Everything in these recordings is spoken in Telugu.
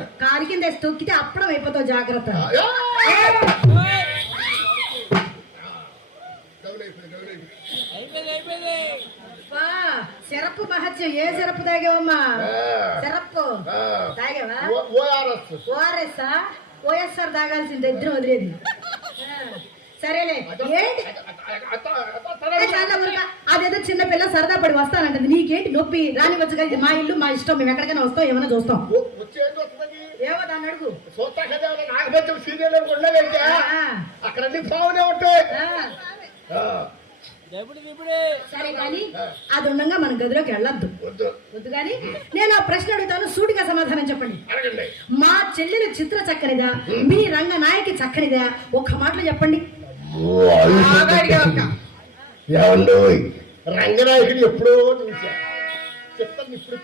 కాలు కింద వేసి తొక్కితే అప్పుడం అయిపోతావు జాగ్రత్త. సిరప్ మహత్యం. ఏ సిరప్ తాగావమ్మా. సిరప్ ఆ. తాగావా? ఓ- ఓఆర్ఎస్. ఓఎస్ఆర్ తాగాల్సింది ఇద్దరు వదిలేదు. సరేలే. ఏంటి. అదేదో చిన్న పిల్ల సరదా పడి వస్తానంటది. నీకేంటి నొప్పి? రానివచ్చు కదా మా ఇల్లు మా ఇష్టం. మేము ఎక్కడికైనా వస్తాం ఏమైనా చూస్తాం. ఏమో దాన్ని అడుగు. చూస్తా కదా ఏమన్నా నాగపంచం సీరియల్ ఉండగలిగా ఆ, అక్కడ అన్ని బాగునే ఉంటాయి. ఆ. ఆ, సరే కానీ అది ఉండగా మన గదిలోకి వెళ్ళొద్దు. వద్దు. కానీ నేను ఆ ప్రశ్న అడుగుతాను సూటిగా సమాధానం చెప్పండి. మా చెల్లెలు చిత్ర చక్కనిదా? మీ రంగ నాయకి చక్కనిదా? ఒక్క మాటలో చెప్పండి. రంగనాయకుడు ఎప్పుడో చూసా చిత్రం ఇప్పుడు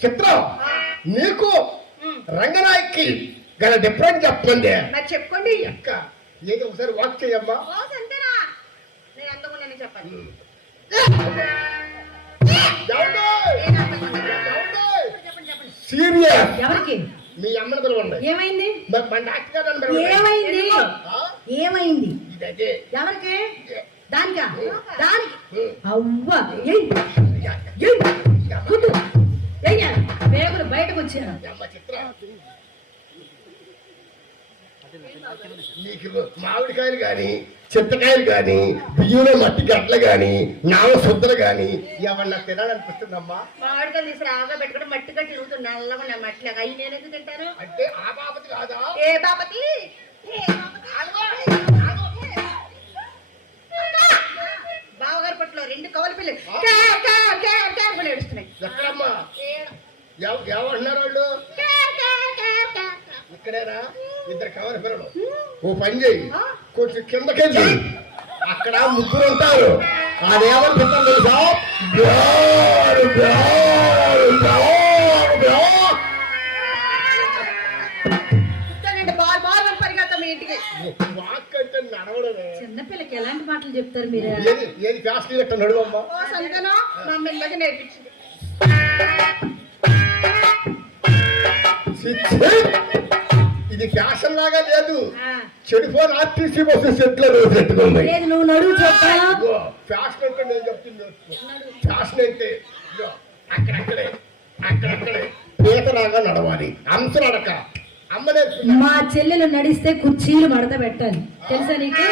చిత్రం నీకు రంగనాయకి గల డిఫరెంట్ చెప్పండి. మరి చెప్పండి అక్క ఏదో ఒకసారి వాక్ చేయమ్మా. అంతేనా? నేను చెప్పండి సీరియస్ ఎవరికి? మీ అమ్మని పిలవండి. ఏమైంది? మన డాక్టర్ గారు. ఏమైంది? ఏమైంది. ఎవరికి? దానికా. అవ్వ. ఏయ్ ఏయ్. బయటకు వచ్చాను నీకు మామిడికాయలు కానీ చింతకాయలు కానీ బియ్యంలో మట్టి గడ్డలు కానీ నావ శుద్ధలు కానీ ఏమన్నా తినాలనిపిస్తుందమ్మా? మామిడికాయలు తీసుకుని ఆగా పెట్టుకుని మట్టిగా తిరుగుతుంది నల్లగా నా మట్టిలాగా అవి నేను ఎందుకు తింటాను? అంటే ఆ బాపతి కాదా? ఏ బాపతి? బావగారి పట్ల రెండు కవల పిల్లలు ఎక్కడమ్మా? ఏమంటున్నారు వాళ్ళు. ఇక్కడేనా ఇద్దరు కవర్ పిల్లలు. ఓ పని చేయి. కొంచెం కిందకెళ్ళి అక్కడ ముగ్గురు ఉంటారు. అదేమనిపిస్తారు తెలుసా? Bad, bad, bad, bad. కూర్చోనండి, ball ball అని పరిగెడతాం మీ ఇంటికి. వాక్ అంటే నడవడమే. చిన్నపిల్లకి ఎలాంటి మాటలు చెప్తారు మీరు? ఏది గట్ట నడువమ్మా? సంతనం మా నేర్పించింది. ఇది ఫ్యాషన్ లాగా లేదు. ఆ, చెడిపోయిన ఆర్టీసీ బస్సు సెట్లో రోజు ఇదిగో, ఫ్యాషన్ అంటే నేను చెప్తుంది. ఫ్యాషన్ అంటే ఇదిగో, అక్కడక్కడే అక్కడక్కడే పీతలాగా నడవాలి. అంశ నడక. అమ్మ మా చెల్లెలు నడిస్తే కుర్చీలు మడత పెట్టాలి. తెలుసా నీకు?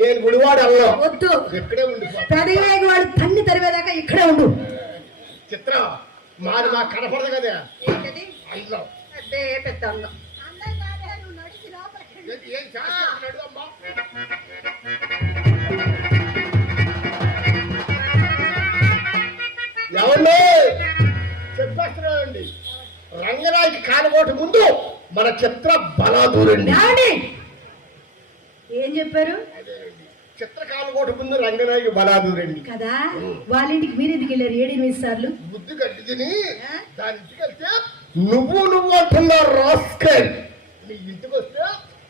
నేను గుడివాడు అల్లం వద్దు. ఇక్కడే ఉండిపో పెదవేగి వాడు తన్ని తరివేదాకా ఇక్కడే ఉండు. చిత్ర మాది మాకు కనపడదు కదా. ఏంటది? అల్లం అదే పెద్ద అందం ఏంటి, ఏం చేస్తున్నాడు అమ్మా? ఏమండి చెప్పేస్తున్నానండి రంగనాయకి కాలకోట ముందు మన చిత్ర బలాదూరండి. ఏం చెప్పారు? చిత్రకాలు కోట ముందు రంగనాయకి బలాదూరండి కదా? వాళ్ళ ఇంటికి మీరు ఎందుకు వెళ్ళారు? ఏడు ఎనిమిది సార్లు? బుద్ధి గట్టి తిని దాని ఇంటికి వెళ్తే నువ్వు నువ్వు అంటున్నా రాస్కల్ నీ ఇంటికి వస్తే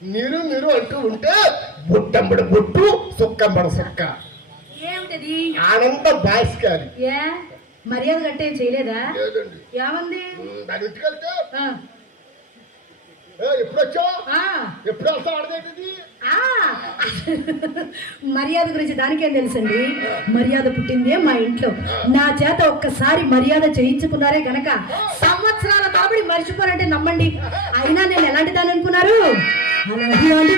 మీరు మీరు అంటూ ఉంటే బుట్టంబడి బుట్టు సుక్కంబడ సుక్క. ఏమిటది? ఆనంద భాస్కర్. ఏ? మర్యాద గట్టే చేయలేదా? ఏమంది? దాని ఇంటికి వెళ్తే ఆ, "ఏ, ఎప్పుడు వచ్చావు ఆ, ఎప్పుడు వస్తావు ఆడదేంటిది ఆ. మర్యాద గురించి దానికేం తెలుసండి? మర్యాద పుట్టిందే మా ఇంట్లో. నా చేత ఒక్కసారి మర్యాద చేయించుకున్నారే గనక సంవత్సరాల తరబడి మర్చిపోరంటే నమ్మండి. అయినా నేను ఎలాంటి దాన్ని అనుకున్నారు? అలాంటి దాని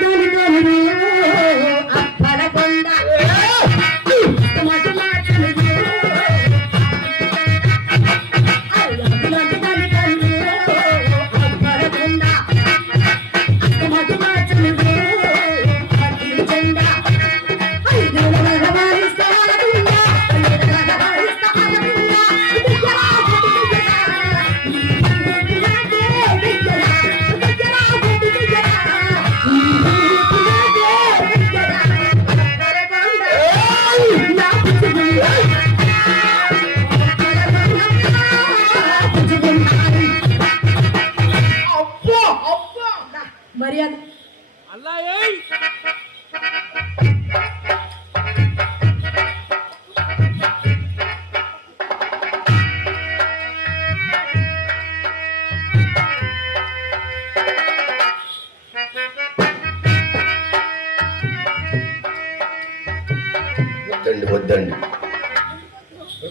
వద్దండి వద్దండి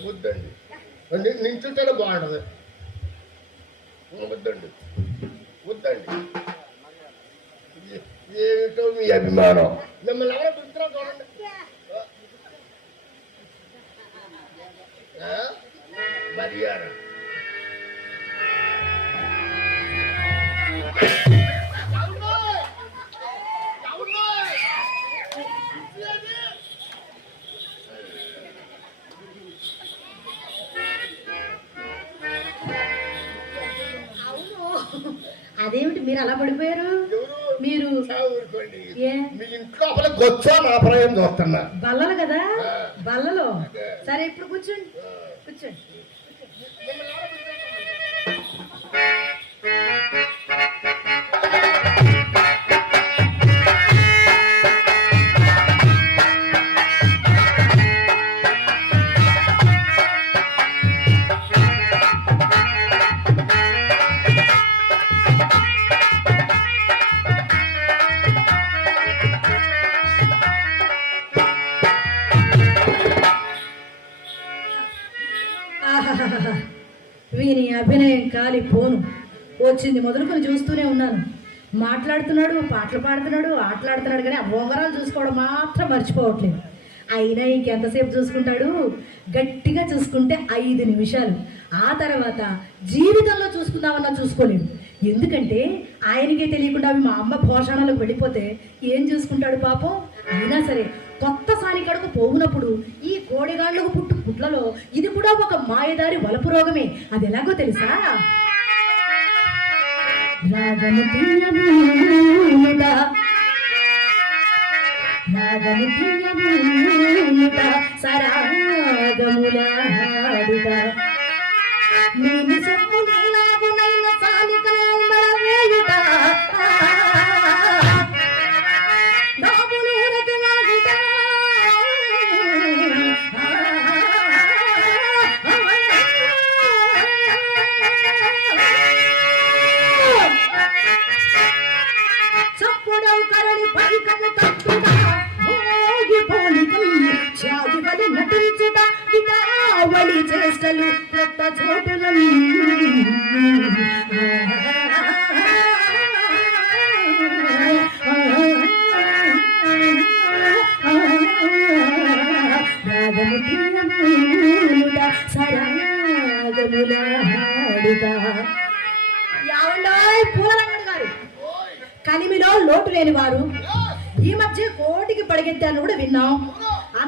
వద్దండి ని- నించుంటేనే బాగుంటది వద్దండి వద్దండి ఏ- ఏమిటో మీ అభిమానం మిమ్మల్ని ఎవరో పిలుస్తున్నా చూడండి ఆ? మర్యాద మీ ఇంట్లో అసలు గొచ్చో నా ప్రయం చూస్తున్నా. బల్లలు కదా? బల్లలో. సరే ఇప్పుడు కూర్చోండి. కూర్చోండి. అభినయం పోను. వచ్చింది మొదలుకొని చూస్తూనే ఉన్నాను. మాట్లాడుతున్నాడు పాటలు పాడుతున్నాడు ఆటలాడుతున్నాడు కానీ ఆ బొంగరాలు చూసుకోవడం మాత్రం మర్చిపోవట్లేదు. అయినా ఇంకెంతసేపు చూసుకుంటాడు? గట్టిగా చూసుకుంటే ఐదు నిమిషాలు. ఆ తర్వాత జీవితంలో చూసుకుందామన్నా చూసుకోలేడు. ఎందుకంటే ఆయనకే తెలియకుండా అవి మా అమ్మ పోషణలకు వెళ్ళిపోతే ఏం చూసుకుంటాడు పాపం? అయినా సరే కొత్త సానికడకు పోగినప్పుడు ఈ కోడిగాళ్ళకు పుట్టు పుట్లలో ఇది కూడా ఒక మాయదారి వలపు రోగమే. అది ఎలాగో తెలుసా? రాగము తీయమునుట, రాగము తీయమునుట, సరాగముల హాడుట. ఇటావళి చేష్టలు కొత్త చోటులం కలిమిలో లోటు లేని వారు ఈ మధ్య కోటికి పడిగెత్తాను కూడా విన్నాం.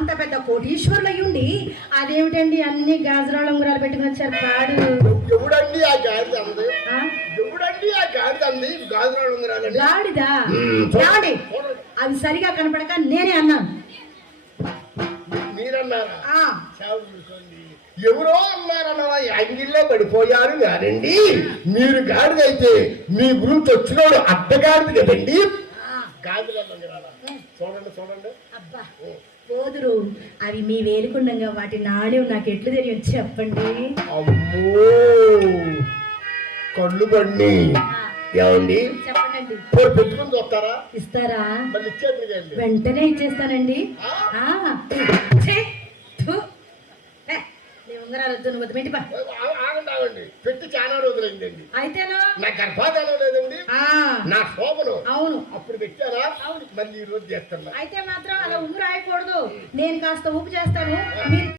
అంత పెద్ద కోటీశ్వరులు అయ్యుండి అదేమిటండి అన్ని గాజరాల ఉంగరాలు పెట్టుకుని వచ్చారు పాడు? ఎవడండి ఆ గాడిద అంది? ఎవడండి ఆ గాడిద అంది? గాజురాడు ఉంగరాలండి గాడిదా. ఏమండి? అవి సరిగా కనపడక నేనే అన్నాను. అన్నారా ఆ, చావు చూసుకోండి. ఎవరో అన్నారన్న యాంగిల్లో పడిపోయారు కాదండి. మీరు గాడిదైతే మీ గురించి వచ్చినోడు అడ్డగాడిది కదండి. రాలా. చూడండి చూడండి. అబ్బా. పోదురు అవి మీ వేలుకుండగా వాటి నాణ్యం నాకు ఎట్లు తెలియదు చెప్పండి. అమ్మో! కళ్ళు బండి. ఏమండి? చెప్పండి పోయి పెట్టుకుని చూస్తారా ఇస్తారా? వెంటనే ఇచ్చేస్తానండి. ఉంగరాలు వద్దు నువ్వు వద్దు, పా. ఆగండి ఆగండి. పెట్టి చాలా రోజులైందండి. అయితేనా? నా గర్భాధానం లేదండి. ఆ, నా శోభను అవును. అప్పుడు పెట్టారా? అవును. మళ్ళీ ఈ రోజు చేస్తున్నా. అయితే మాత్రం అలా ఉంగు రాయకూడదు. నేను కాస్త ఊపు చేస్తాను.